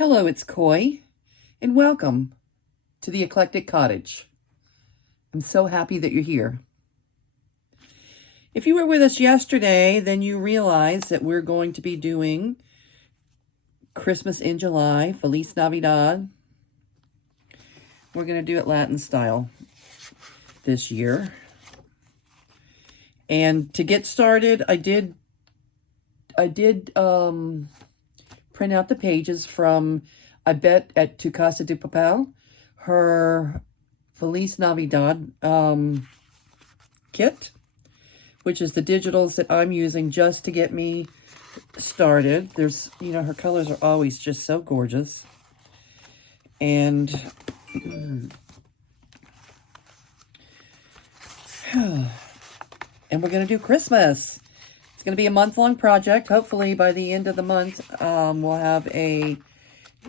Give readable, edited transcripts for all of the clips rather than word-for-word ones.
Hello, it's Coy, and welcome to the Eclectic Cottage. I'm so happy that you're here. If you were with us yesterday, then you realize that we're going to be doing Christmas in July, Feliz Navidad. We're going to do it Latin style this year. And to get started, I did print out the pages from, I bet, at Tu Casa de Papel, her Feliz Navidad kit, which is the digitals that I'm using just to get me started. There's, her colors are always just so gorgeous. And we're going to do Christmas. It's going to be a month-long project. Hopefully, by the end of the month, we'll have a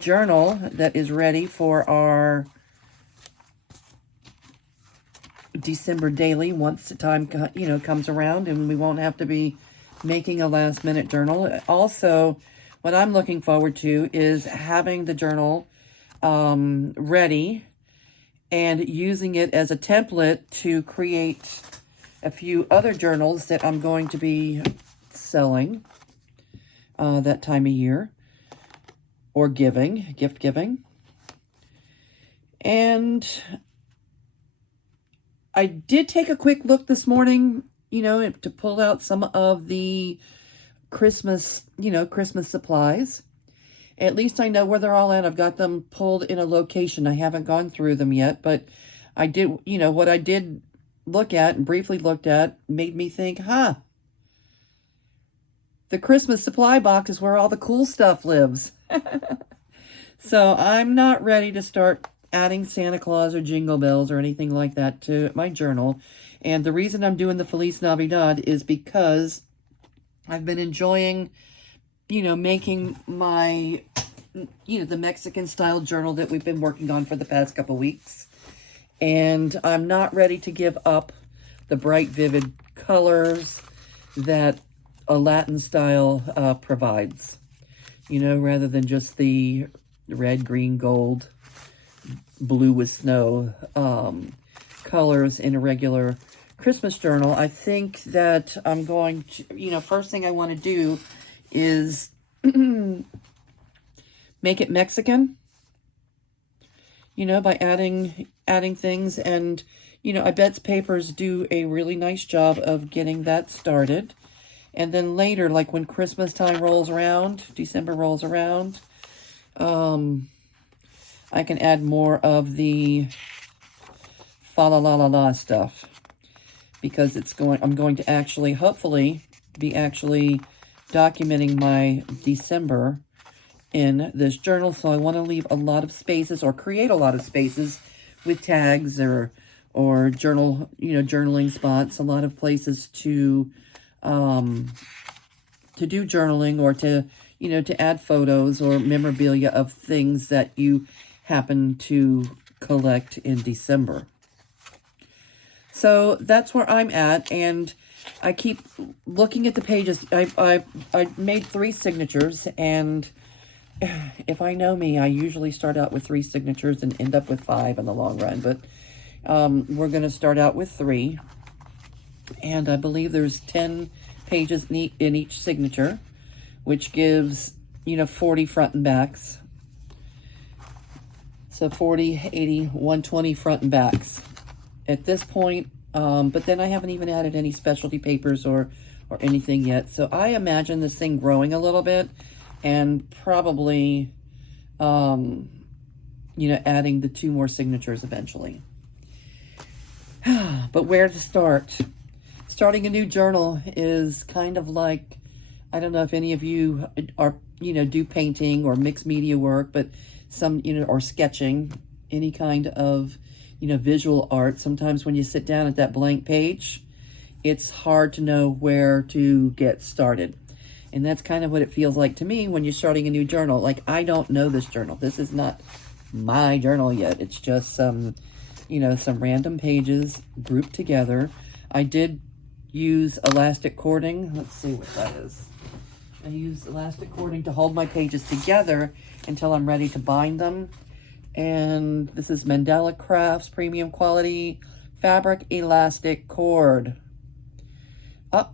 journal that is ready for our December daily once the time, comes around, and we won't have to be making a last-minute journal. Also, what I'm looking forward to is having the journal ready and using it as a template to create a few other journals that I'm going to be selling that time of year, or gift giving. And I did take a quick look this morning, to pull out some of the Christmas, Christmas supplies. At least I know where they're all at. I've got them pulled in a location. I haven't gone through them yet, but I did, what I did look at and briefly looked at made me think, the Christmas supply box is where all the cool stuff lives. So I'm not ready to start adding Santa Claus or Jingle Bells or anything like that to my journal. And the reason I'm doing the Feliz Navidad is because I've been enjoying, making my, the Mexican style journal that we've been working on for the past couple weeks. And I'm not ready to give up the bright, vivid colors that a Latin style provides. Rather than just the red, green, gold, blue with snow colors in a regular Christmas journal. I think that I'm going to, first thing I want to do is make it Mexican. By adding things, and I bet Papers do a really nice job of getting that started. And then later, like when Christmas time rolls around, December rolls around, I can add more of the fa la la la la stuff, because I'm going to actually, hopefully, be actually documenting my December in this journal. So I want to leave a lot of spaces, or create a lot of spaces with tags or journal, journaling spots, a lot of places to do journaling, or to add photos or memorabilia of things that you happen to collect in December. So that's where I'm at, and I keep looking at the pages. I made 3 signatures, and if I know me, I usually start out with 3 signatures and end up with 5 in the long run. But we're going to start out with 3. And I believe there's 10 pages in each signature, which gives, 40 front and backs. So 40, 80, 120 front and backs at this point. But then I haven't even added any specialty papers or anything yet. So I imagine this thing growing a little bit, and probably, adding the 2 more signatures eventually. But where to start? Starting a new journal is kind of like, I don't know if any of you are, do painting or mixed media work, but some, or sketching, any kind of, visual art. Sometimes when you sit down at that blank page, it's hard to know where to get started. And that's kind of what it feels like to me when you're starting a new journal. Like, I don't know this journal. This is not my journal yet. It's just some random pages grouped together. I did use elastic cording. Let's see what that is. I use elastic cording to hold my pages together until I'm ready to bind them. And this is Mandela Crafts Premium Quality Fabric Elastic Cord. Oh,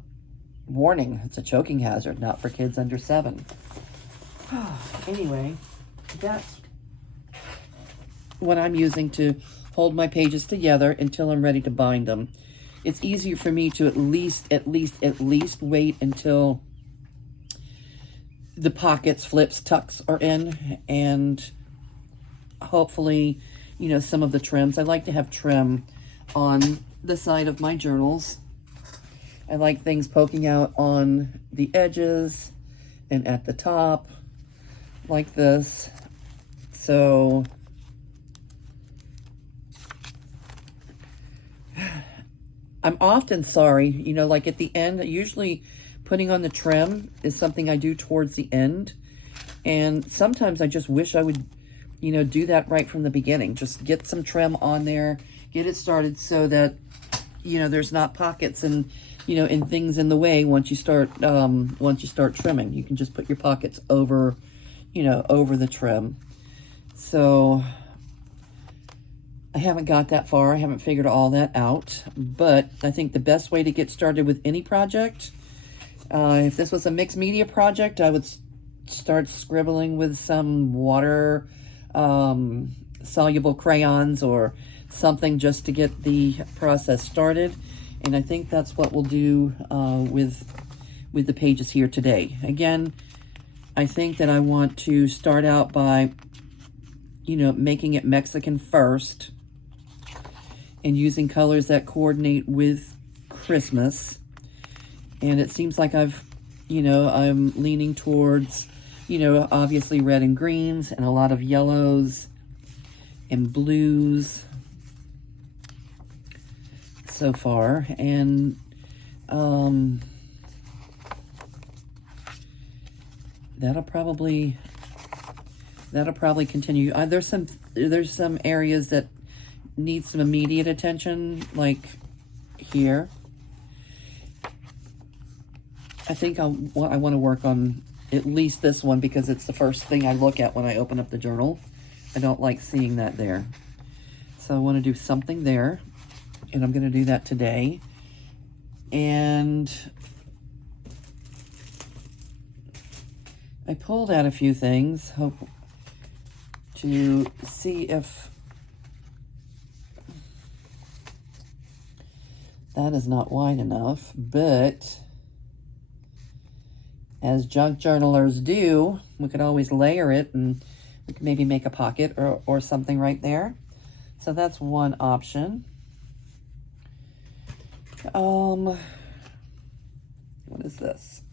warning, it's a choking hazard, not for kids under 7. Anyway, that's what I'm using to hold my pages together until I'm ready to bind them. It's easier for me to at least wait until the pockets, flips, tucks are in, and hopefully, you know, some of the trims. I like to have trim on the side of my journals. I like things poking out on the edges and at the top, like this. So I'm often sorry, you know, like at the end, usually putting on the trim is something I do towards the end. And sometimes I just wish I would, you know, do that right from the beginning. Just get some trim on there, get it started so that, you know, there's not pockets and, you know, and things in the way once you start trimming. You can just put your pockets over, you know, over the trim. So I haven't got that far. I haven't figured all that out, but I think the best way to get started with any project, if this was a mixed media project, I would start scribbling with some water soluble crayons or something just to get the process started. And I think that's what we'll do with the pages here today. Again, I think that I want to start out by, you know, making it Mexican first and using colors that coordinate with Christmas. And it seems like I'm leaning towards, you know, obviously red and greens and a lot of yellows and blues so far. And that'll probably continue. There's some areas that need some immediate attention, like here. I think I want to work on at least this one because it's the first thing I look at when I open up the journal. I don't like seeing that there. So I want to do something there, and I'm going to do that today. And I pulled out a few things, hope to see if that is not wide enough, but as junk journalers do, we could always layer it and we could maybe make a pocket or something right there. So that's one option. What is this?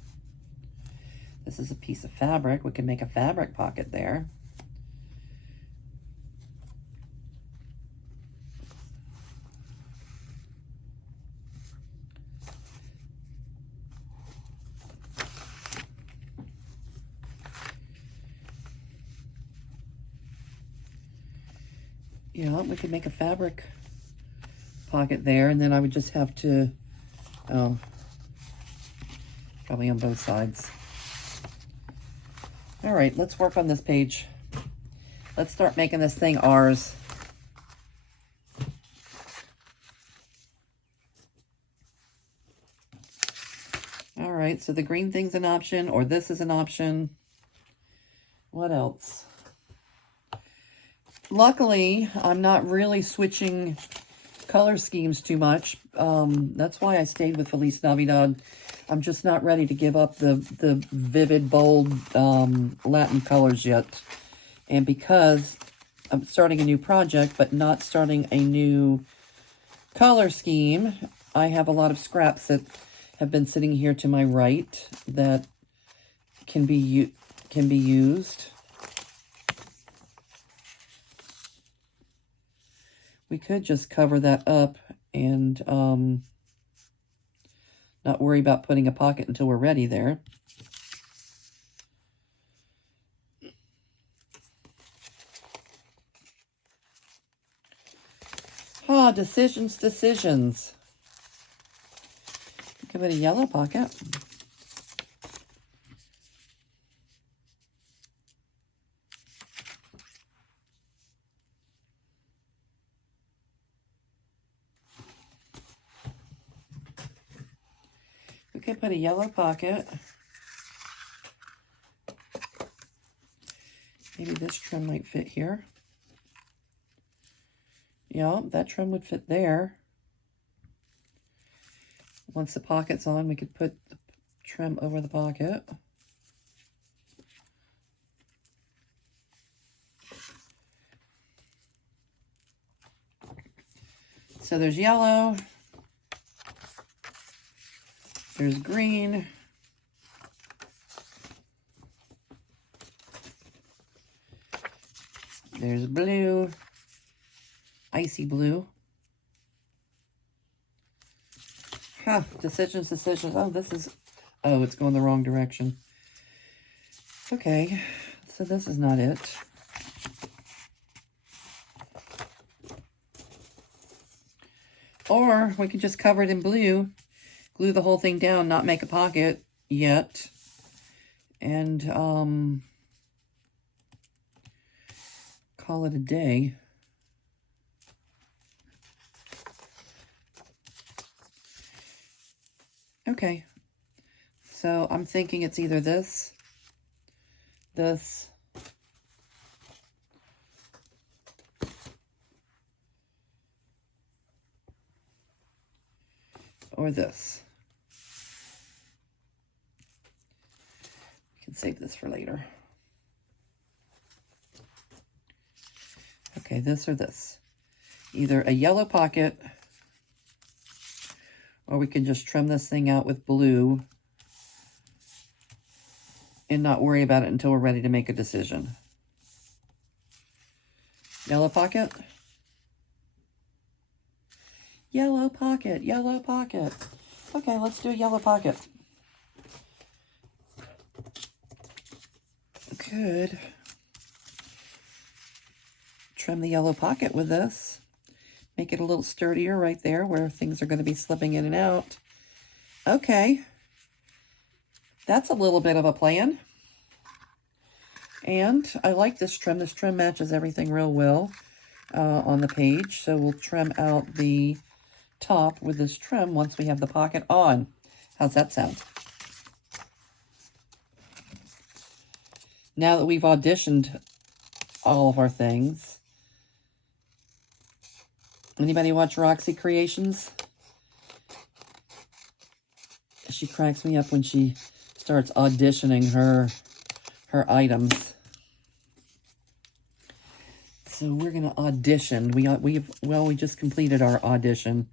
This is a piece of fabric. We can make a fabric pocket there. Yeah, we could make a fabric pocket there, and then I would just have to, probably on both sides. All right, let's work on this page. Let's start making this thing ours. All right, so the green thing's an option, or this is an option. What else? Luckily, I'm not really switching color schemes too much. That's why I stayed with Feliz Navidad. I'm just not ready to give up the vivid, bold Latin colors yet. And because I'm starting a new project, but not starting a new color scheme, I have a lot of scraps that have been sitting here to my right that can be used. We could just cover that up and not worry about putting a pocket until we're ready there. Decisions. Give it a yellow pocket. could put a yellow pocket. Maybe this trim might fit here. Yeah, that trim would fit there. Once the pocket's on, we could put the trim over the pocket. So there's yellow. There's green. There's blue. Icy blue. Huh, decisions. Oh, it's going the wrong direction. Okay, so this is not it. Or we could just cover it in blue, glue the whole thing down, not make a pocket yet, and call it a day. Okay, so I'm thinking it's either this, or this. We can save this for later. Okay, this or this. Either a yellow pocket, or we can just trim this thing out with blue and not worry about it until we're ready to make a decision. Yellow pocket. Yellow pocket, yellow pocket. Okay, let's do a yellow pocket. Could trim the yellow pocket with this. Make it a little sturdier right there where things are going to be slipping in and out. Okay. That's a little bit of a plan. And I like this trim. This trim matches everything real well on the page. So we'll trim out the top with this trim once we have the pocket on. How's that sound? Now that we've auditioned all of our things. Anybody watch Roxy Creations? She cracks me up when she starts auditioning her items. So we're going to audition. We just completed our audition.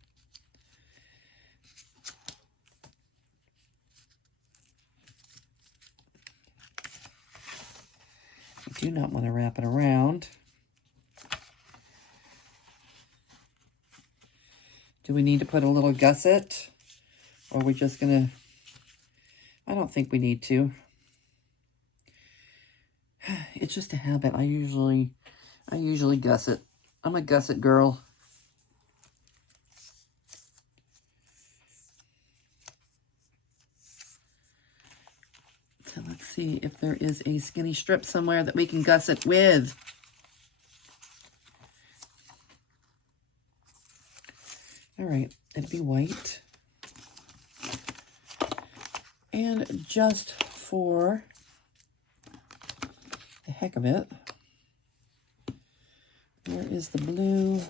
I do not want to wrap it around. Do we need to put a little gusset? Or are we just going to... I don't think we need to. It's just a habit. I usually gusset. I'm a gusset girl. So let's see if there is a skinny strip somewhere that we can gusset with. All right, it'd be white. And just for the heck of it, where is the blue?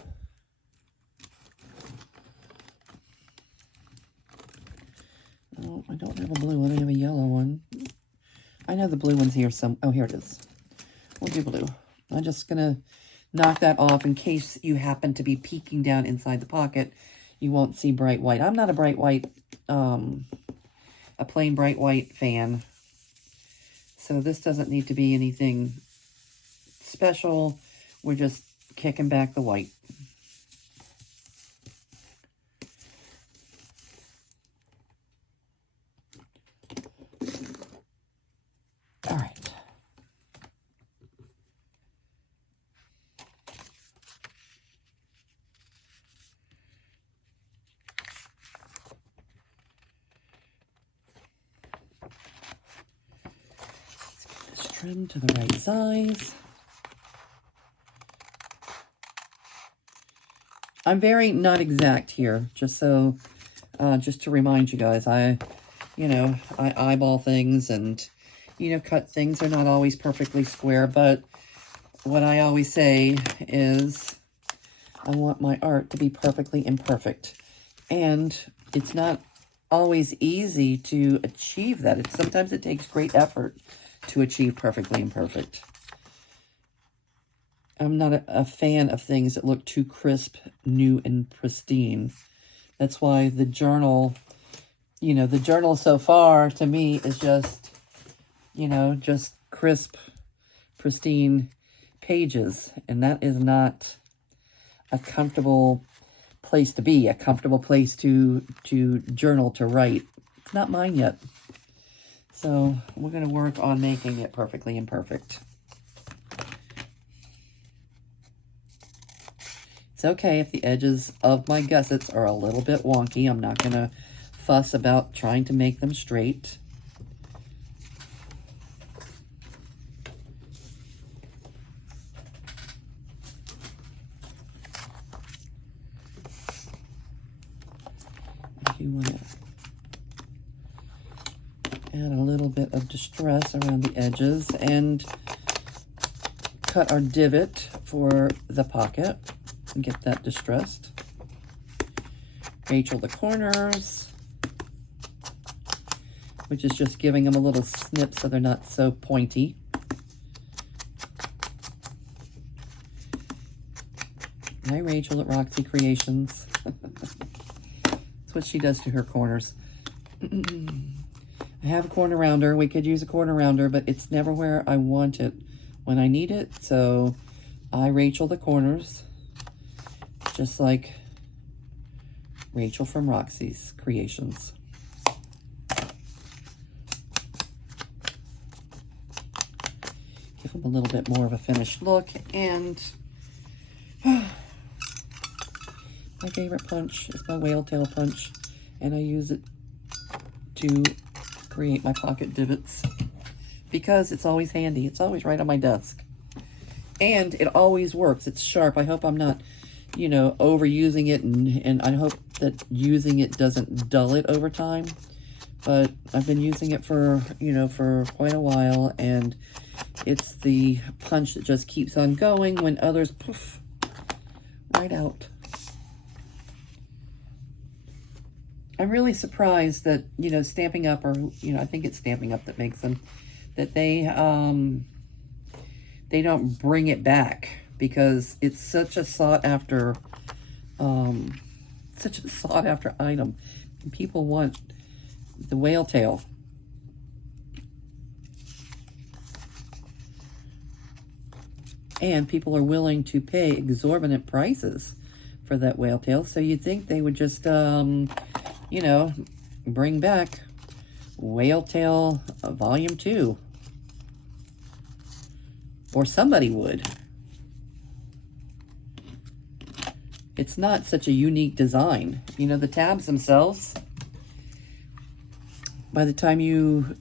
Oh, I don't have a blue one. I have a yellow one. I know the blue one's here some. Oh, here it is. We'll do blue. I'm just going to knock that off in case you happen to be peeking down inside the pocket. You won't see bright white. I'm not a bright white, a plain bright white fan. So this doesn't need to be anything special. We're just kicking back the white. All right. Let's get this trimmed to the right size. I'm very not exact here, just to remind you guys. you know, I eyeball things and, you know, cut things. They're not always perfectly square, but what I always say is I want my art to be perfectly imperfect. And it's not always easy to achieve that. Sometimes it takes great effort to achieve perfectly imperfect. I'm not a fan of things that look too crisp, new, and pristine. That's why the journal, you know, the journal so far to me is just, you know, just crisp, pristine pages. And that is not a comfortable place to be, a comfortable place to journal, to write. It's not mine yet. So we're going to work on making it perfectly imperfect. It's okay if the edges of my gussets are a little bit wonky. I'm not going to fuss about trying to make them straight. If you want to add a little bit of distress around the edges and cut our divot for the pocket and get that distressed. Rachel the corners, which is just giving them a little snip so they're not so pointy. Hi, Rachel at Roxy Creations. That's what she does to her corners. I have a corner rounder. We could use a corner rounder, but it's never where I want it when I need it. So I Rachel the corners, just like Rachel from Roxy's Creations. Give them a little bit more of a finished look. And my favorite punch is my whale tail punch, and I use it to create my pocket divots because it's always handy. It's always right on my desk. And it always works. It's sharp. I hope I'm not, you know, overusing it, and I hope that using it doesn't dull it over time. But I've been using it for, you know, for quite a while, and it's the punch that just keeps on going when others poof right out. I'm really surprised that, you know, Stampin' Up, or, you know, I think it's Stampin' Up that makes them, that they don't bring it back, because it's such a sought after item. And people want the whale tail. And people are willing to pay exorbitant prices for that whale tail. So you'd think they would just, you know, bring back Whale Tail Volume 2. Or somebody would. It's not such a unique design. You know, the tabs themselves, by the time you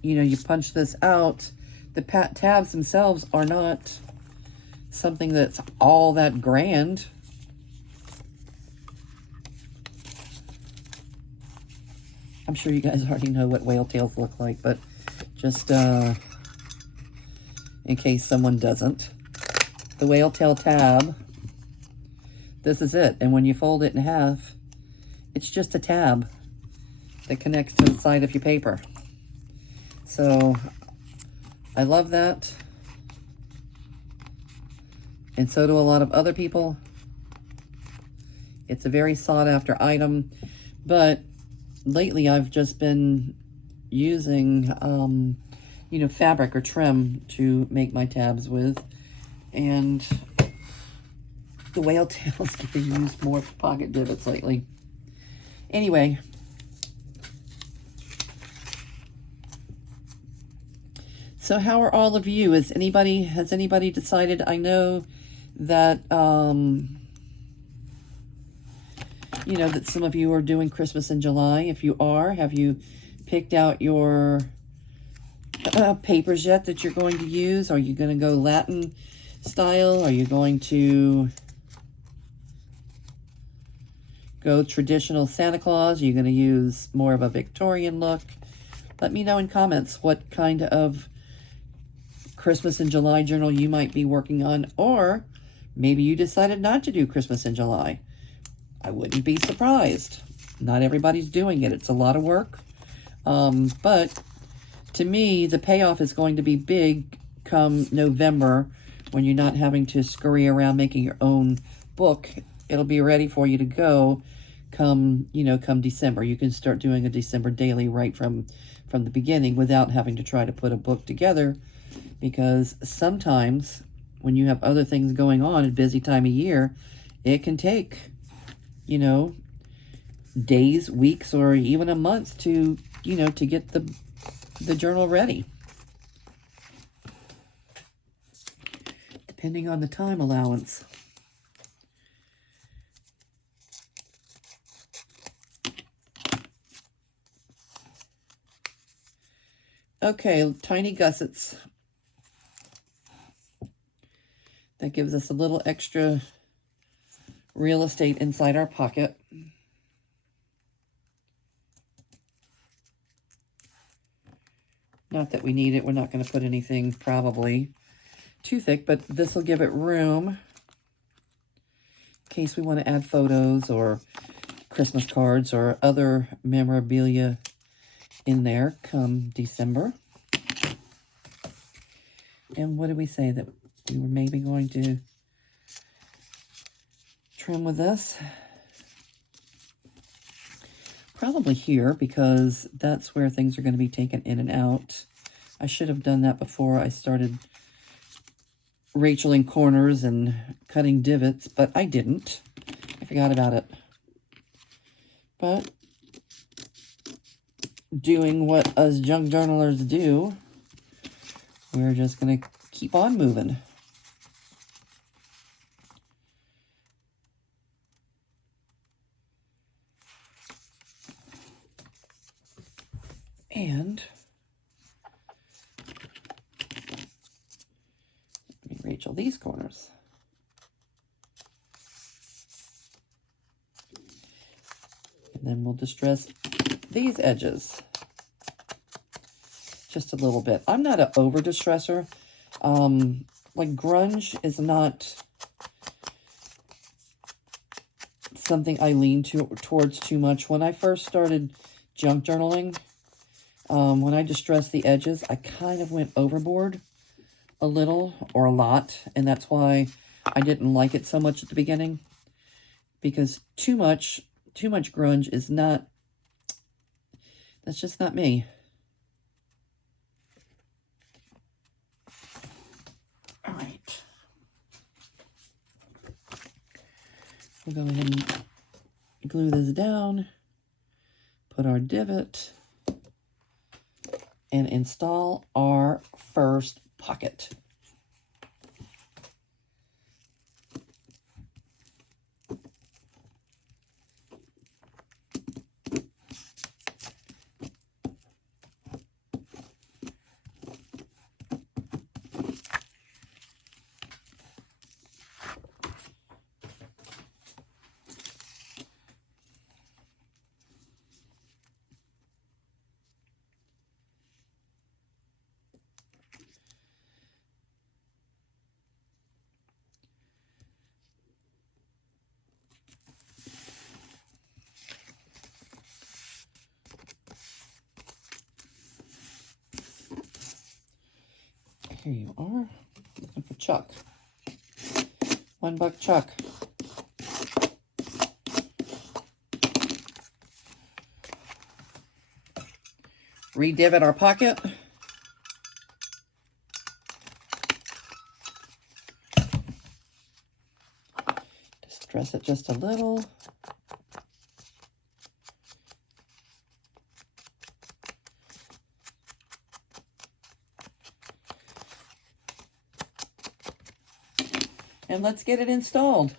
punch this out, the tabs themselves are not something that's all that grand. I'm sure you guys already know what whale tails look like, but just in case someone doesn't. The whale tail tab, this is it. And when you fold it in half, it's just a tab that connects to the side of your paper. So I love that. And so do a lot of other people. It's a very sought after item, but lately I've just been using, you know, fabric or trim to make my tabs with. And the whale tail's getting used more for pocket divots lately. Anyway. So how are all of you? Has anybody decided? I know that, you know, that some of you are doing Christmas in July. If you are, have you picked out your papers yet that you're going to use? Are you going to go Latin style? Are you going to go traditional Santa Claus? Are you going to use more of a Victorian look? Let me know in comments what kind of Christmas in July journal you might be working on, or maybe you decided not to do Christmas in July. I wouldn't be surprised. Not everybody's doing it. It's a lot of work. But to me, the payoff is going to be big come November when you're not having to scurry around making your own book. It'll be ready for you to go come December. You can start doing a December daily right from the beginning without having to try to put a book together, because sometimes when you have other things going on, a busy time of year, it can take, days, weeks, or even a month to get the journal ready, depending on the time allowance. Okay, tiny gussets. That gives us a little extra real estate inside our pocket. Not that we need it. We're not going to put anything probably too thick, but this will give it room in case we want to add photos or Christmas cards or other memorabilia in there come December. And what did we say that we were maybe going to trim with this? Probably here, because that's where things are going to be taken in and out. I should have done that before I started Racheling corners and cutting divots, but I didn't. I forgot about it. But doing what us junk journalers do, we're just going to keep on moving. And let me Rachel these corners. And then we'll distress these edges just a little bit. I'm not an over distresser. Like grunge is not something I lean towards too much. When I first started junk journaling, when I distressed the edges, I kind of went overboard a little or a lot, and that's why I didn't like it so much at the beginning, because too much grunge is not, that's just not me. All right. We'll go ahead and glue this down, put our divot, and install our first pocket. Here you are, looking for Chuck. $1 Chuck. Re-divot our pocket. Distress it just a little. And let's get it installed.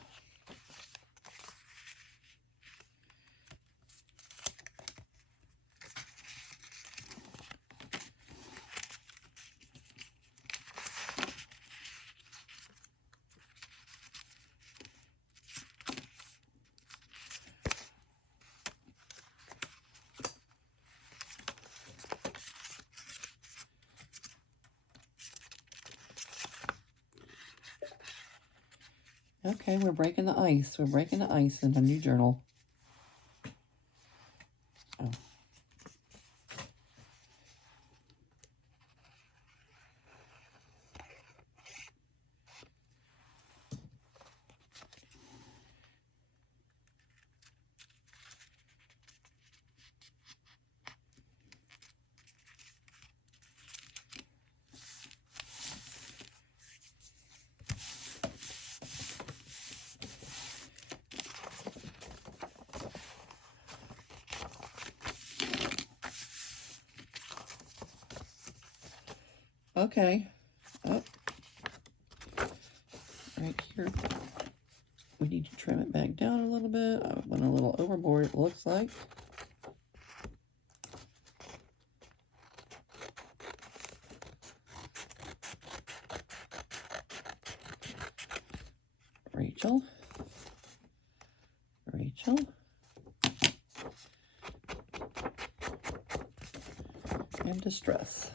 Okay, we're breaking the ice. We're breaking the ice in a new journal. Oh. Okay. Oh. Right here. We need to trim it back down a little bit. I went a little overboard, it looks like. Rachel. Rachel. And Distress.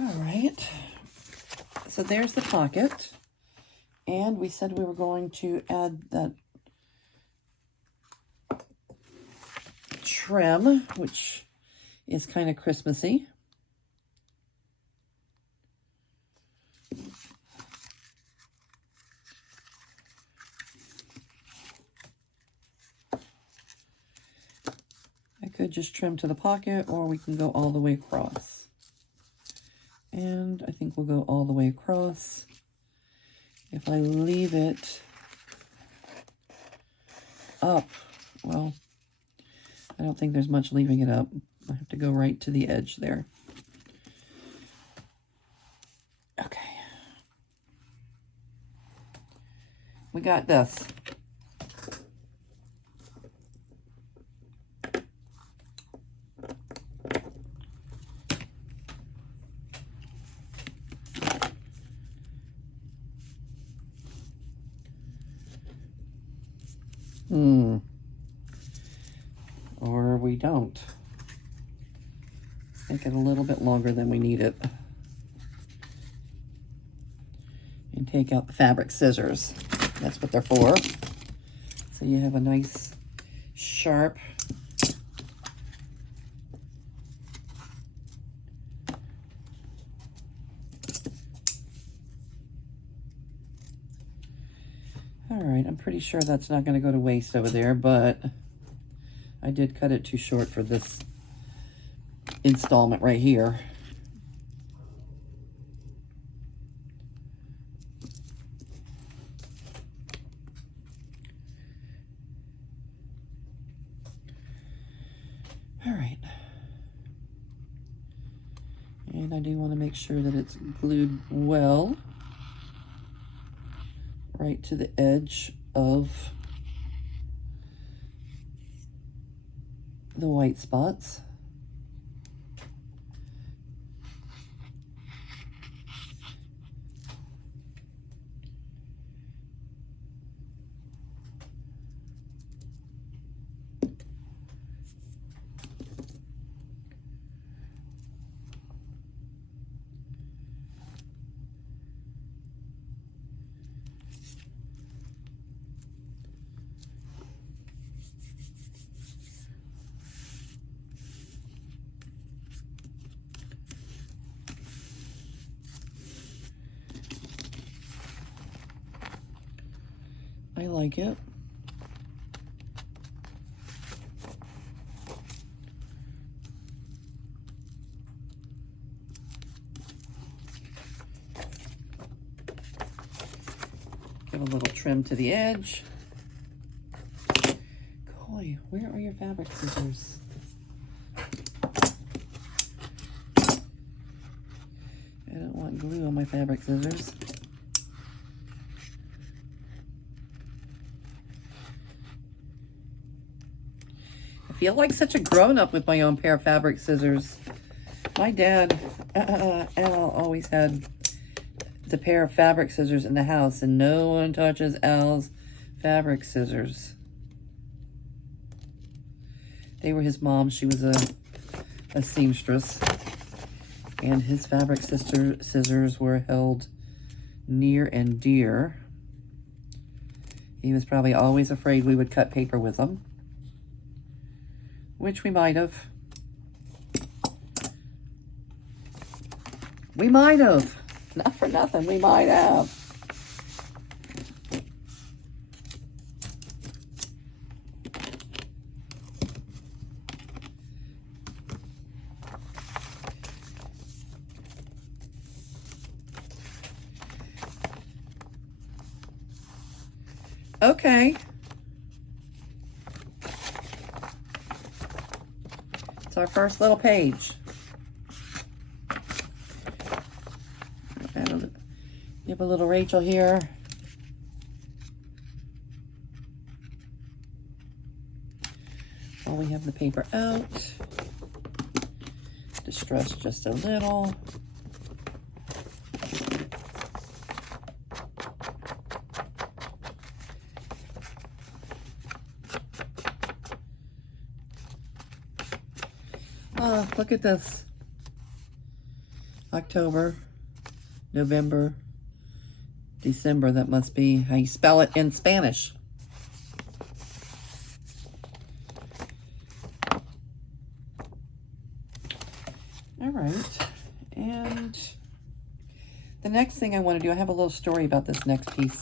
All right, so there's the pocket, and we said we were going to add that trim, which is kind of Christmassy. I could just trim to the pocket, or we can go all the way across. And I think we'll go all the way across. If I leave it up, well, I don't think there's much leaving it up. I have to go right to the edge there. Okay. We got this. Or we don't. Make it a little bit longer than we need it. And take out the fabric scissors. That's what they're for. So you have a nice, sharp, all right, I'm pretty sure that's not going to go to waste over there, but I did cut it too short for this installment right here. All right. And I do want to make sure that it's glued well right to the edge of the white spots. I like it. Give a little trim to the edge. Coy, where are your fabric scissors? I don't want glue on my fabric scissors. feel like such a grown-up with my own pair of fabric scissors. My dad, Al, always had the pair of fabric scissors in the house, and no one touches Al's fabric scissors. They were his mom. She was a seamstress, and his fabric scissors were held near and dear. He was probably always afraid we would cut paper with them, which we might have. We might have. Not for nothing, we might have. Okay. It's our first little page. Give a little Rachel here. While we have the paper out. Distress just a little. Oh, look at this. October, November, December. That must be how you spell it in Spanish. All right. And the next thing I want to do, I have a little story about this next piece.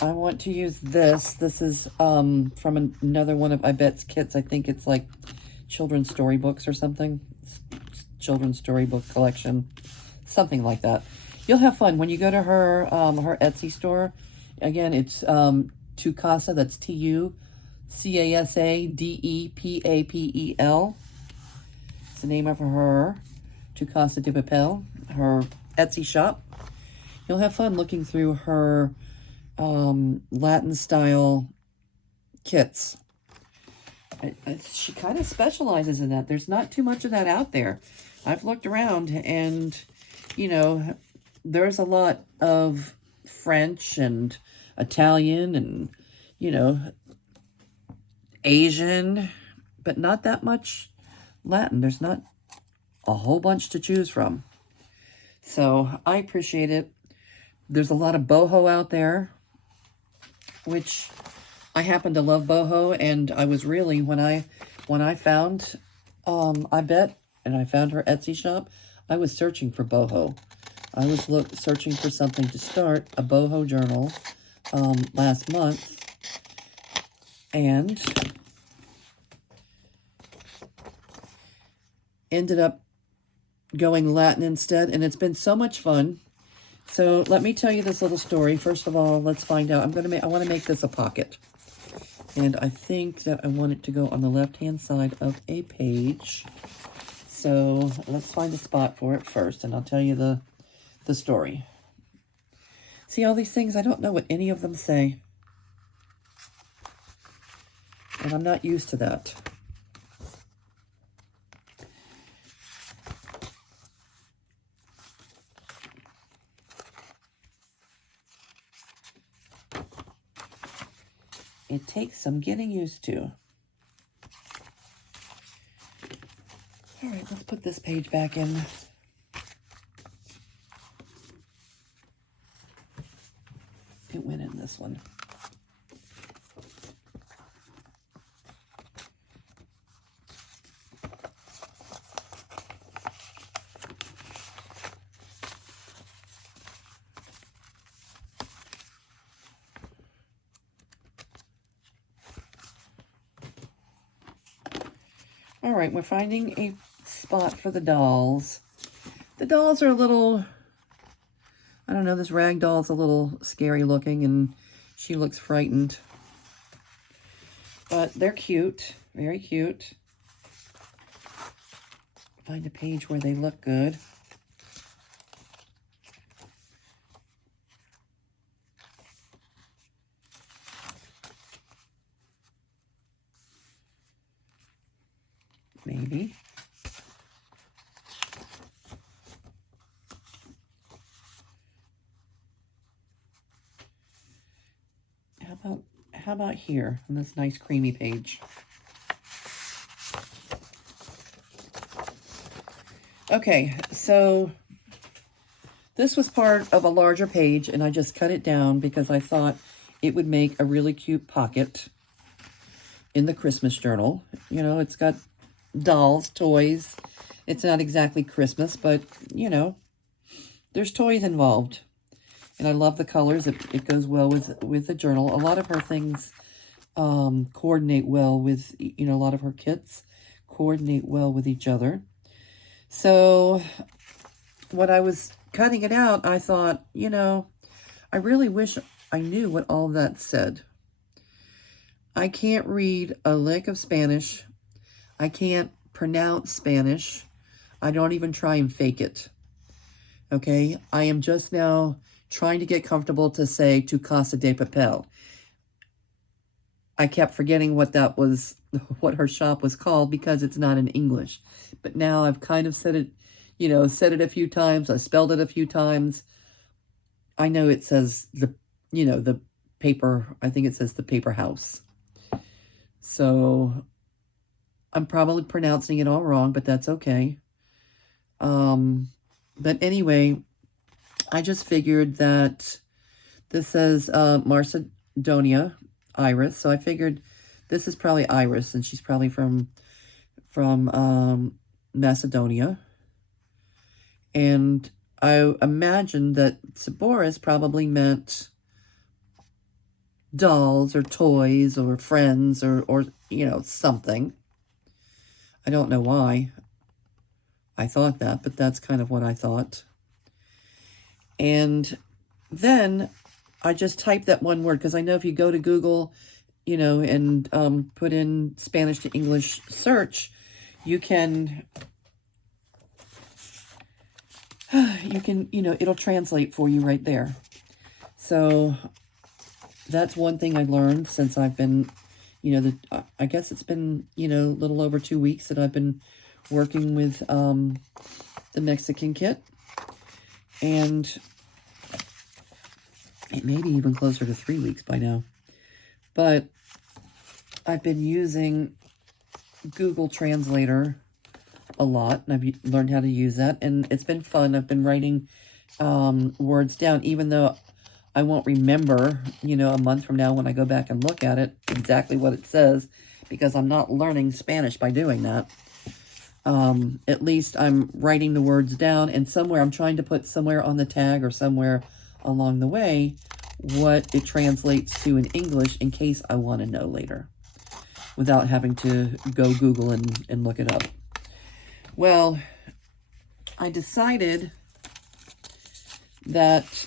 I want to use this. This is from another one of I Bet's kits. I think it's like children's storybooks or something. Children's storybook collection. Something like that. You'll have fun when you go to her her Etsy store. Again, it's Tucasa. That's Tucasadepapel. It's the name of her Tucasa de Papel, her Etsy shop. You'll have fun looking through her Latin style kits. She kind of specializes in that. There's not too much of that out there. I've looked around and, you know, there's a lot of French and Italian and, you know, Asian, but not that much Latin. There's not a whole bunch to choose from. So I appreciate it. There's a lot of boho out there, which I happen to love boho, and I was really, when I found I Bet, and I found her Etsy shop, I was searching for boho. I was searching for something to start a boho journal last month, and ended up going Latin instead, and it's been so much fun. So let me tell you this little story. First of all, let's find out. I want to make this a pocket. And I think that I want it to go on the left-hand side of a page. So let's find a spot for it first, and I'll tell you the story. See all these things? I don't know what any of them say. And I'm not used to that. It takes some getting used to. All right, let's put this page back in. It went in this one. All right, we're finding a spot for the dolls. The dolls are a little, I don't know, this rag doll's a little scary looking, and she looks frightened. But they're cute, very cute. Find a page where they look good. maybe. How about here on this nice creamy page? Okay, so this was part of a larger page, and I just cut it down because I thought it would make a really cute pocket in the Christmas journal. You know, it's got dolls, toys. It's not exactly Christmas, but, you know, there's toys involved. And I love the colors. It goes well with the journal. A lot of her things coordinate well with, you know, a lot of her kits coordinate well with each other. So when I was cutting it out, I thought, you know, I really wish I knew what all that said. I can't read a lick of Spanish. I can't pronounce Spanish. I don't even try and fake it. Okay? I am just now trying to get comfortable to say Tu Casa de Papel. I kept forgetting what that was, what her shop was called, because it's not in English. But now I've kind of said it, you know, said it a few times. I spelled it a few times. I know it says the, you know, the paper, I think it says the paper house. So I'm probably pronouncing it all wrong, but that's okay. But anyway, I just figured that this says Macedonia, Iris. So I figured this is probably Iris, and she's probably from Macedonia. And I imagined that Saboris probably meant dolls or toys or friends or you know, something. I don't know why I thought that, but that's kind of what I thought. And then I just typed that one word, because I know if you go to Google, you know, and put in Spanish to English search, you can, you know, it'll translate for you right there. So that's one thing I learned since I've been, you know, I guess it's been, you know, a little over 2 weeks that I've been working with the Mexican kit. And it may be even closer to 3 weeks by now. But I've been using Google Translator a lot, and I've learned how to use that, and it's been fun. I've been writing words down, even though I won't remember, you know, a month from now when I go back and look at it, exactly what it says, because I'm not learning Spanish by doing that. At least I'm writing the words down, and somewhere I'm trying to put somewhere on the tag or somewhere along the way what it translates to in English in case I want to know later without having to go Google and look it up. Well, I decided that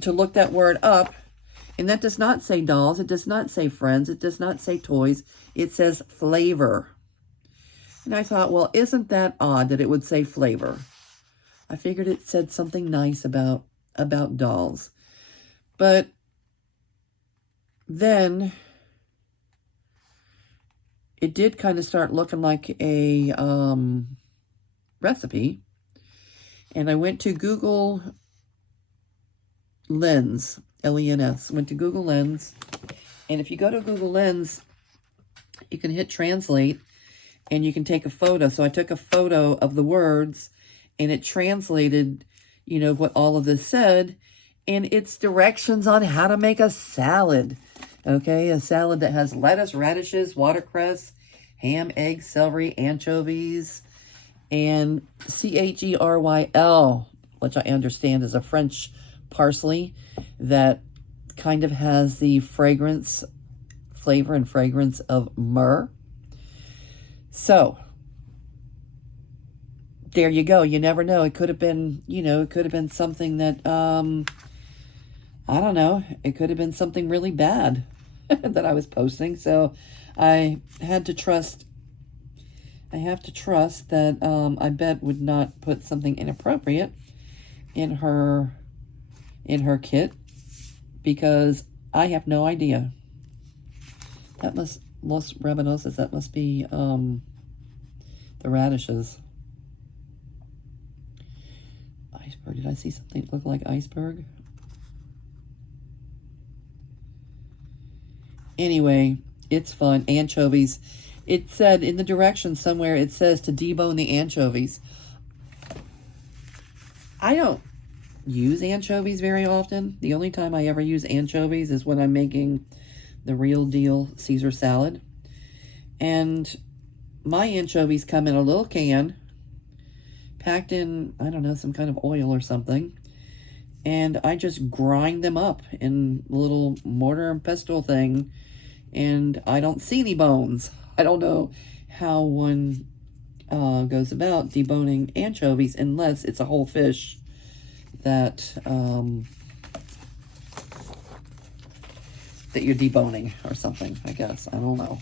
to look that word up, and that does not say dolls, it does not say friends, it does not say toys, it says flavor. And I thought, well, isn't that odd that it would say flavor? I figured it said something nice about dolls. But then it did kind of start looking like a recipe. And I went to Google Lens, L-E-N-S, went to Google Lens. And if you go to Google Lens, you can hit translate and you can take a photo. So I took a photo of the words and it translated, you know, what all of this said. And it's directions on how to make a salad. Okay, a salad that has lettuce, radishes, watercress, ham, eggs, celery, anchovies, and C-H-E-R-Y-L, which I understand is a French parsley that kind of has the flavor and fragrance of myrrh. So, there you go. You never know. It could have been, you know, it could have been something that, I don't know. It could have been something really bad that I was posting. So, I have to trust that I bet would not put something inappropriate in her kit, because I have no idea. That must, Los Rabanosos, that must be the radishes. Iceberg. Did I see something that looked like iceberg? Anyway, it's fun. Anchovies. It said in the directions somewhere, it says to debone the anchovies. I don't use anchovies very often. The only time I ever use anchovies is when I'm making the real deal Caesar salad. And my anchovies come in a little can, packed in, I don't know, some kind of oil or something. And I just grind them up in a little mortar and pestle thing. And I don't see any bones. I don't know how one goes about deboning anchovies unless it's a whole fish that that you're deboning or something, I guess. I don't know.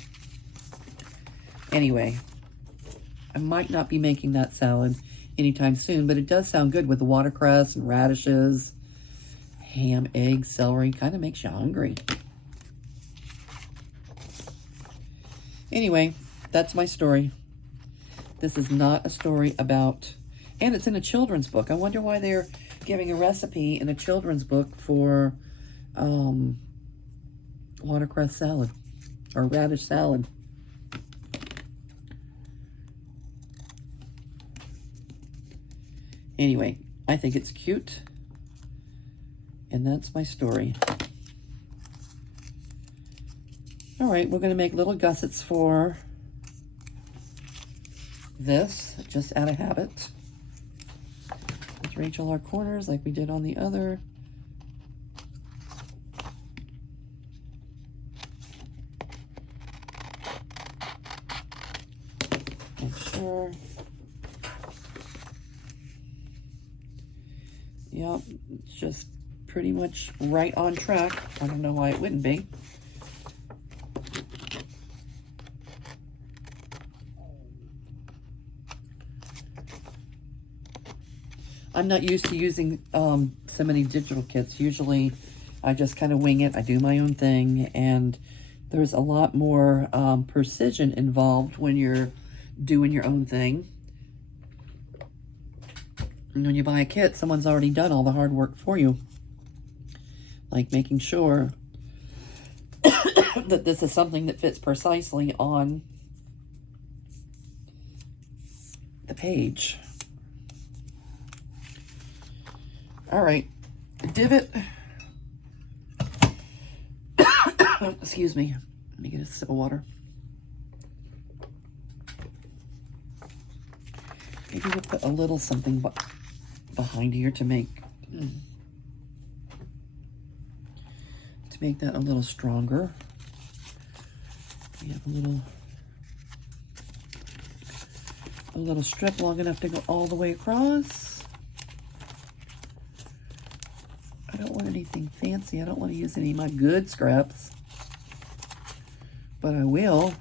Anyway, I might not be making that salad anytime soon, but it does sound good with the watercress and radishes, ham, eggs, celery. Kind of makes you hungry. Anyway, that's my story. This is not a story about, and it's in a children's book. I wonder why they're giving a recipe in a children's book for watercress salad or radish salad. Anyway, I think it's cute, and that's my story. All right, we're going to make little gussets for this, just out of habit. Let's Rachel our corners like we did on the other. Make sure. Yep, it's just pretty much right on track. I don't know why it wouldn't be. I'm not used to using so many digital kits. Usually I just kind of wing it. I do my own thing, and there's a lot more precision involved when you're doing your own thing. And when you buy a kit, someone's already done all the hard work for you. Like making sure that this is something that fits precisely on the page. All right, divot. Excuse me. Let me get a sip of water. Maybe we'll put a little something behind here to make that a little stronger. We have a little strip long enough to go all the way across. I don't want anything fancy. I don't want to use any of my good scraps, but I will.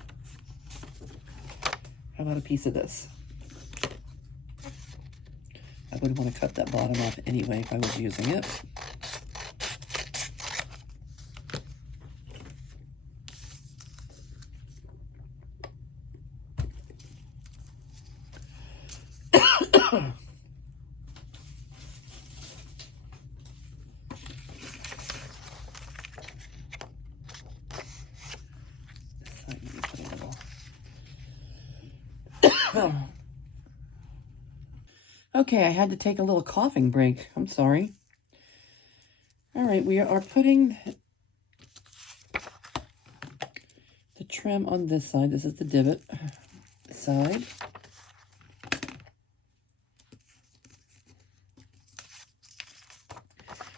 How about a piece of this? I would want to cut that bottom off anyway if I was using it. Okay, I had to take a little coughing break. I'm sorry. All right, we are putting the trim on this side. This is the divot side.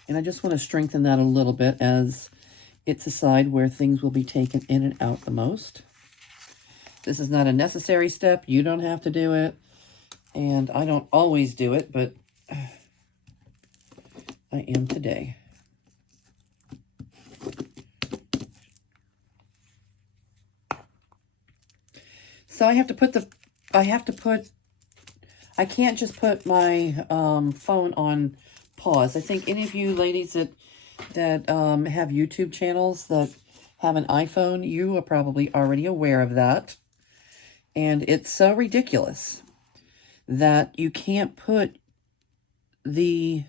And I just want to strengthen that a little bit, as it's a side where things will be taken in and out the most. This is not a necessary step. You don't have to do it. And I don't always do it, but I am today. So I can't just put my phone on pause. I think any of you ladies that have YouTube channels that have an iPhone, you are probably already aware of that. And it's so ridiculous that you can't put the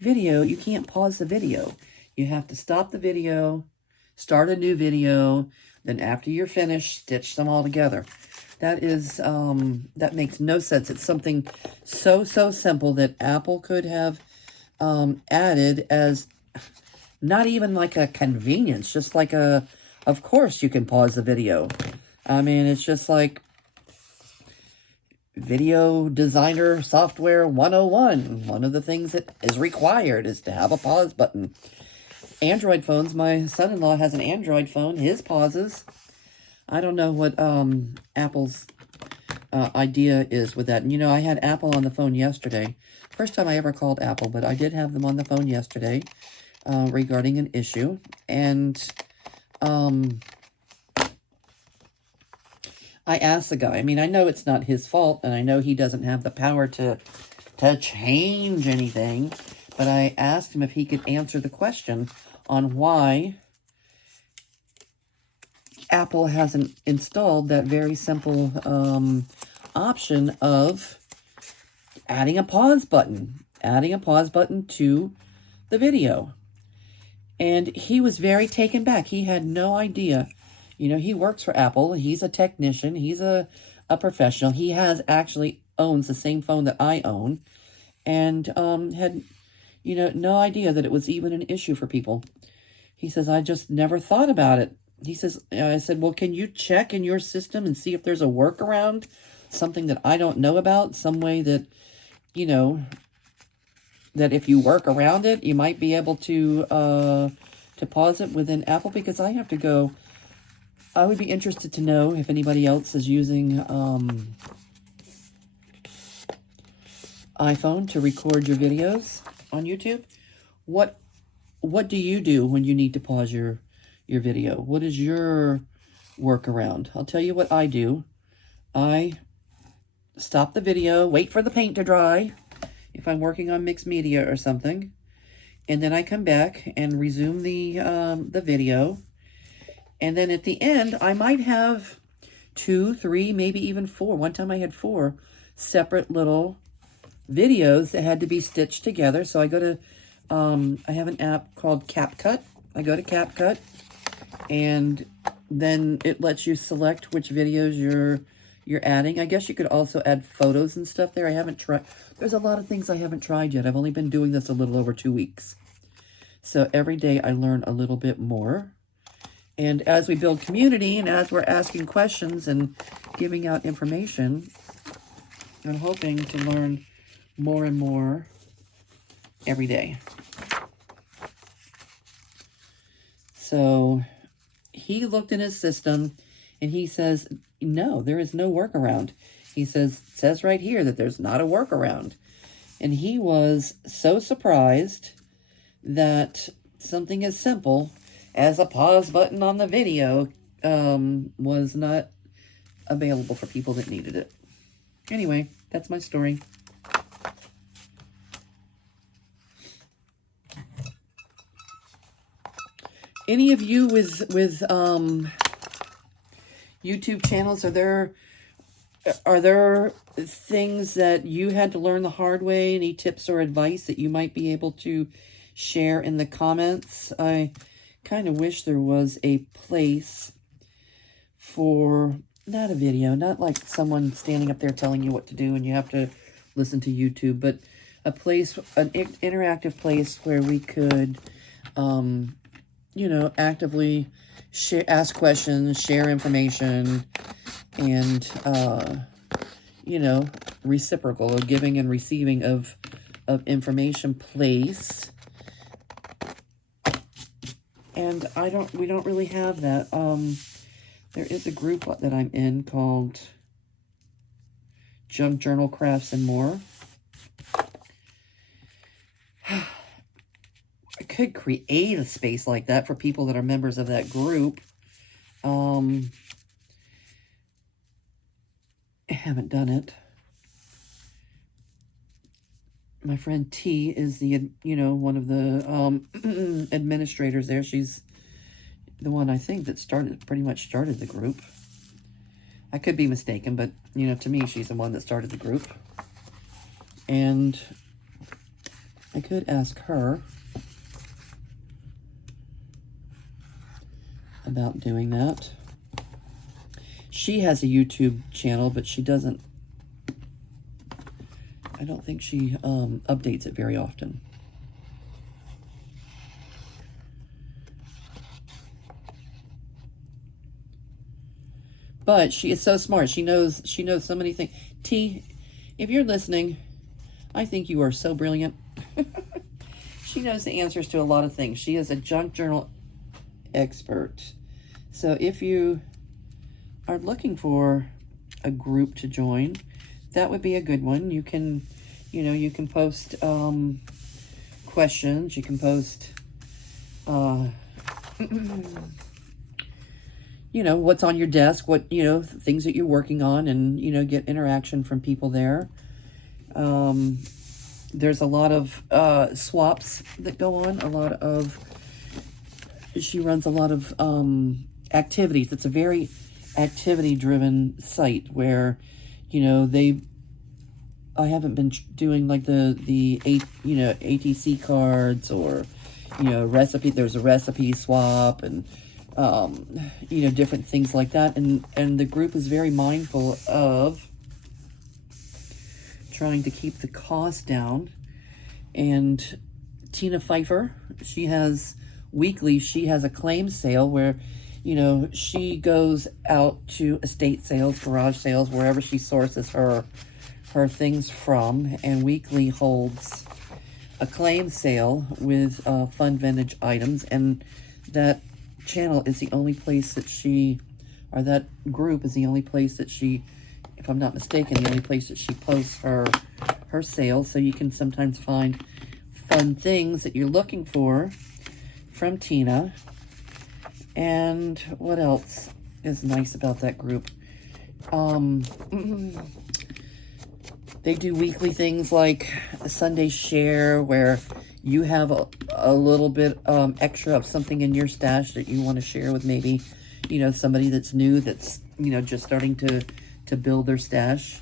video, you can't pause the video. You have to stop the video, start a new video, then after you're finished, stitch them all together. That is, that makes no sense. It's something so simple that Apple could have added as not even like a convenience, just like of course you can pause the video. I mean, it's just like video designer software 101. One of the things that is required is to have a pause button. Android phones, my son-in-law has an Android phone. His pauses. I don't know what Apple's idea is with that. And, you know, I had Apple on the phone yesterday. First time I ever called Apple, but I did have them on the phone yesterday regarding an issue. And I asked the guy, I mean, I know it's not his fault, and I know he doesn't have the power to change anything, but I asked him if he could answer the question on why Apple hasn't installed that very simple option of adding a pause button to the video. And he was very taken back. He had no idea. You know, he works for Apple. He's a technician. He's a professional. He owns the same phone that I own, and had, you know, no idea that it was even an issue for people. He says, I just never thought about it. He says, I said, well, can you check in your system and see if there's a workaround, something that I don't know about, some way that, you know, that if you work around it, you might be able to pause it within Apple, because I have to go. I would be interested to know if anybody else is using iPhone to record your videos on YouTube. What do you do when you need to pause your video? What is your workaround? I'll tell you what I do. I stop the video, wait for the paint to dry, if I'm working on mixed media or something, and then I come back and resume the video. And then at the end, I might have 2, 3, maybe even 4. One time I had 4 separate little videos that had to be stitched together. So I go to, I have an app called CapCut. I go to CapCut, and then it lets you select which videos you're adding. I guess you could also add photos and stuff there. I haven't tried. There's a lot of things I haven't tried yet. I've only been doing this a little over 2 weeks. So every day I learn a little bit more. And as we build community, and as we're asking questions and giving out information, I'm hoping to learn more and more every day. So he looked in his system, and he says, no, there is no workaround. He says, it says right here that there's not a workaround. And he was so surprised that something as simple as a pause button on the video was not available for people that needed it. Anyway, that's my story. Any of you with YouTube channels, are there things that you had to learn the hard way? Any tips or advice that you might be able to share in the comments? I kind of wish there was a place for, not a video, not like someone standing up there telling you what to do and you have to listen to YouTube, but a place, an interactive place where we could, you know, actively ask questions, share information, and, you know, reciprocal, of giving and receiving of information place. And we don't really have that. There is a group that I'm in called Junk Journal Crafts and More. I could create a space like that for people that are members of that group. I haven't done it. My friend T is the, you know, one of the administrators there. She's the one, I think, that pretty much started the group. I could be mistaken, but, you know, to me, she's the one that started the group. And I could ask her about doing that. She has a YouTube channel, but she doesn't, I don't think she updates it very often. But she is so smart. She knows so many things. T, if you're listening, I think you are so brilliant. She knows the answers to a lot of things. She is a junk journal expert. So if you are looking for a group to join, that would be a good one. You can, you know, you can post questions. You can post, you know, what's on your desk, what, you know, things that you're working on, and, you know, get interaction from people there. There's a lot of swaps that go on, she runs a lot of activities. It's a very activity-driven site where, you know, I haven't been doing like the ATC cards, or, you know, there's a recipe swap, and you know, different things like that, and the group is very mindful of trying to keep the cost down. And Tina Pfeiffer, she has a claim sale where, you know, she goes out to estate sales, garage sales, wherever she sources her things from, and weekly holds a claim sale with fun vintage items. And that channel is the only place that that group is the only place that she, if I'm not mistaken, the only place that she posts her sales. So you can sometimes find fun things that you're looking for from Tina. And what else is nice about that group? They do weekly things like a Sunday share, where you have a little bit extra of something in your stash that you want to share with maybe, you know, somebody that's new, that's, you know, just starting to build their stash.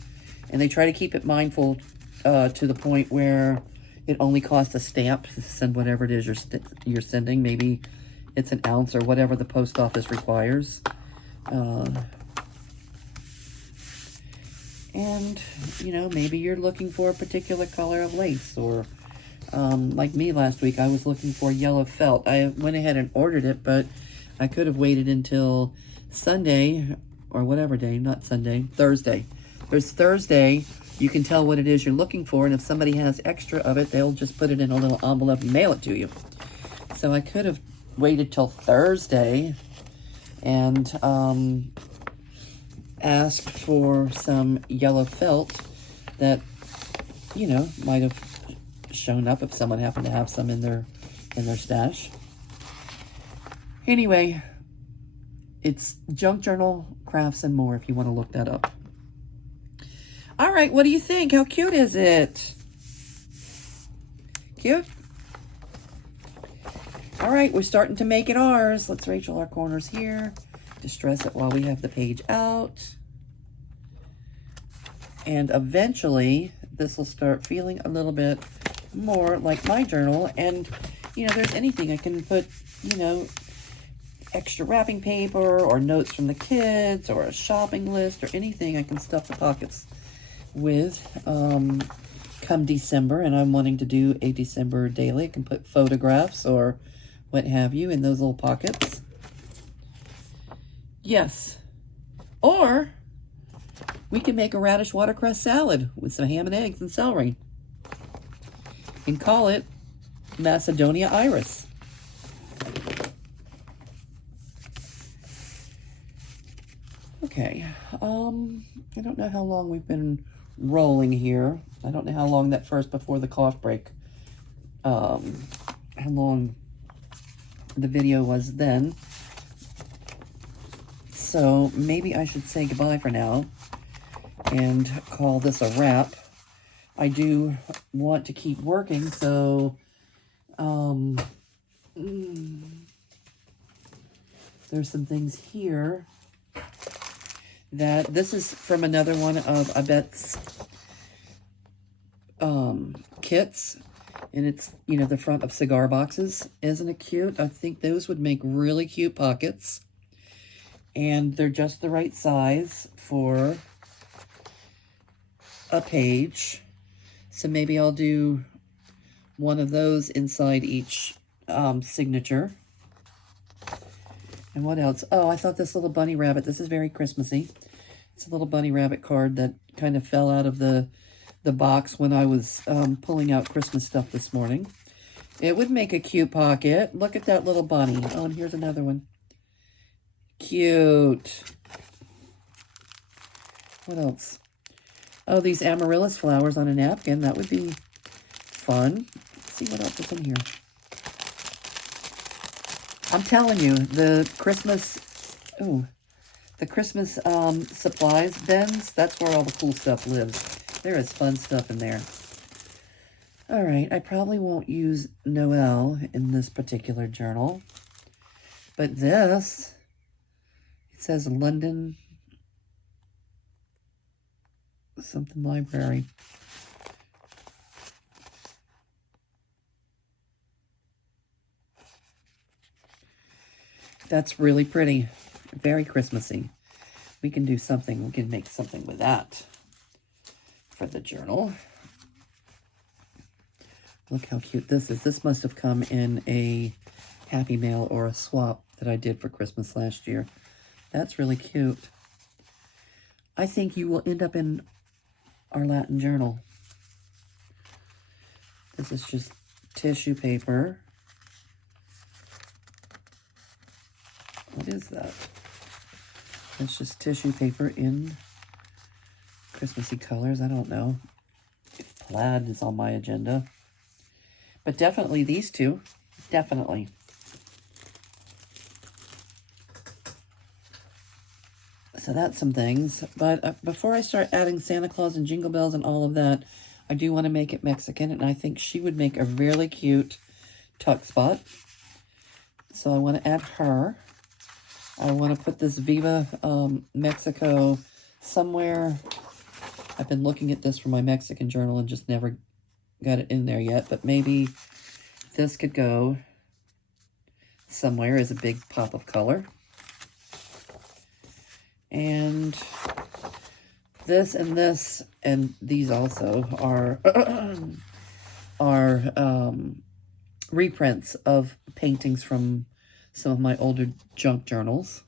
And they try to keep it mindful to the point where it only costs a stamp to send whatever it is you're sending. Maybe it's an ounce or whatever the post office requires. And, you know, maybe you're looking for a particular color of lace, or like me last week, I was looking for yellow felt. I went ahead and ordered it, but I could have waited until Sunday, or whatever day, not Sunday, Thursday. There's Thursday, you can tell what it is you're looking for, and if somebody has extra of it, they'll just put it in a little envelope and mail it to you. So I could have waited till Thursday and asked for some yellow felt that, you know, might have shown up if someone happened to have some in their stash. Anyway, it's Junk Journal Crafts and More if you want to look that up. All right, what do you think? How cute is it? Cute? All right, we're starting to make it ours. Let's Rachel our corners here. Distress it while we have the page out. And eventually, this will start feeling a little bit more like my journal. And, you know, there's anything I can put, you know, extra wrapping paper or notes from the kids or a shopping list or anything I can stuff the pockets with come December. And I'm wanting to do a December daily. I can put photographs or what have you in those little pockets. Yes. Or we can make a radish watercress salad with some ham and eggs and celery and call it Macedonia Iris. Okay. I don't know how long we've been rolling here. I don't know how long that first before the cough break, how long the video was then. So maybe I should say goodbye for now and call this a wrap. I do want to keep working, so there's some things here that this is from another one of Abette's kits. And it's, you know, the front of cigar boxes. Isn't it cute? I think those would make really cute pockets. And they're just the right size for a page. So maybe I'll do one of those inside each signature. And what else? Oh, I thought this little bunny rabbit. This is very Christmassy. It's a little bunny rabbit card that kind of fell out of the box when I was pulling out Christmas stuff this morning. It would make a cute pocket. Look at that little bunny. Oh, and here's another one. Cute. What else? Oh, these amaryllis flowers on a napkin. That would be fun. Let's see what else is in here. I'm telling you, the Christmas supplies bins, that's where all the cool stuff lives. There is fun stuff in there. All right, I probably won't use Noel in this particular journal. But this, it says London something library. That's really pretty. Very Christmassy. We can do something. We can make something with that for the journal. Look how cute this is. This must have come in a Happy Mail or a swap that I did for Christmas last year. That's really cute. I think you will end up in our Latin journal. This is just tissue paper. What is that? It's just tissue paper in Christmassy colors. I don't know if plaid is on my agenda. But definitely these two. Definitely. So that's some things. But before I start adding Santa Claus and Jingle Bells and all of that, I do want to make it Mexican. And I think she would make a really cute tuck spot. So I want to add her. I want to put this Viva Mexico somewhere. I've been looking at this for my Mexican journal and just never got it in there yet. But maybe this could go somewhere as a big pop of color. And this and these also are reprints of paintings from some of my older junk journals.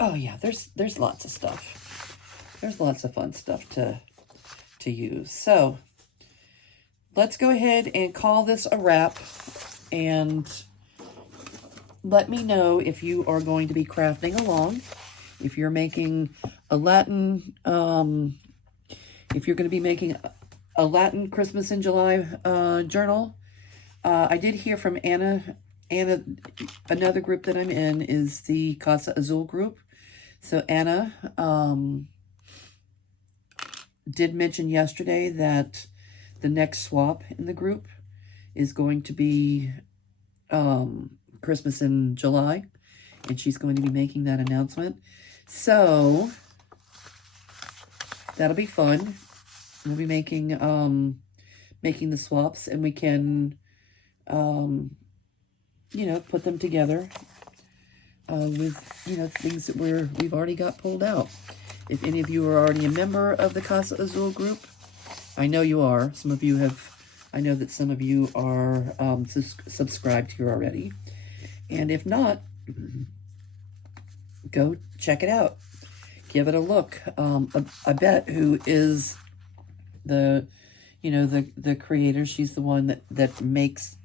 Oh yeah, there's lots of stuff. There's lots of fun stuff to use. So let's go ahead and call this a wrap, and let me know if you are going to be crafting along, if you're making a Latin, if you're going to be making a Latin Christmas in July journal. I did hear from Anna, another group that I'm in is the Casa Azul group. So Anna did mention yesterday that the next swap in the group is going to be Christmas in July, and she's going to be making that announcement. So that'll be fun. We'll be making the swaps, and we can you know, put them together with, you know, things that we've already got pulled out. If any of you are already a member of the Casa Azul group, I know you are. Some of you have, I know that some of you are subscribed here already. And if not, go check it out. Give it a look. Abette, who is the, you know, the creator, she's the one that makes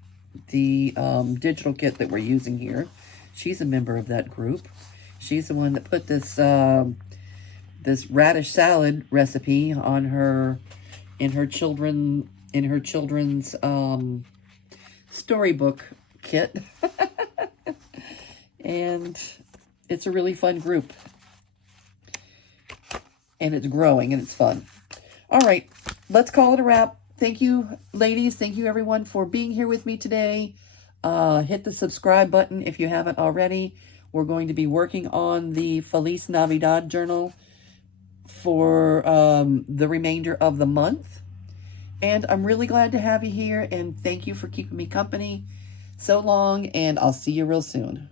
the digital kit that we're using here. She's a member of that group. She's the one that put this this radish salad recipe on her in her children's storybook kit. And it's a really fun group. And it's growing and it's fun. All right, let's call it a wrap. Thank you, ladies. Thank you, everyone, for being here with me today. Hit the subscribe button if you haven't already. We're going to be working on the Feliz Navidad journal for the remainder of the month. And I'm really glad to have you here, and thank you for keeping me company so long, and I'll see you real soon.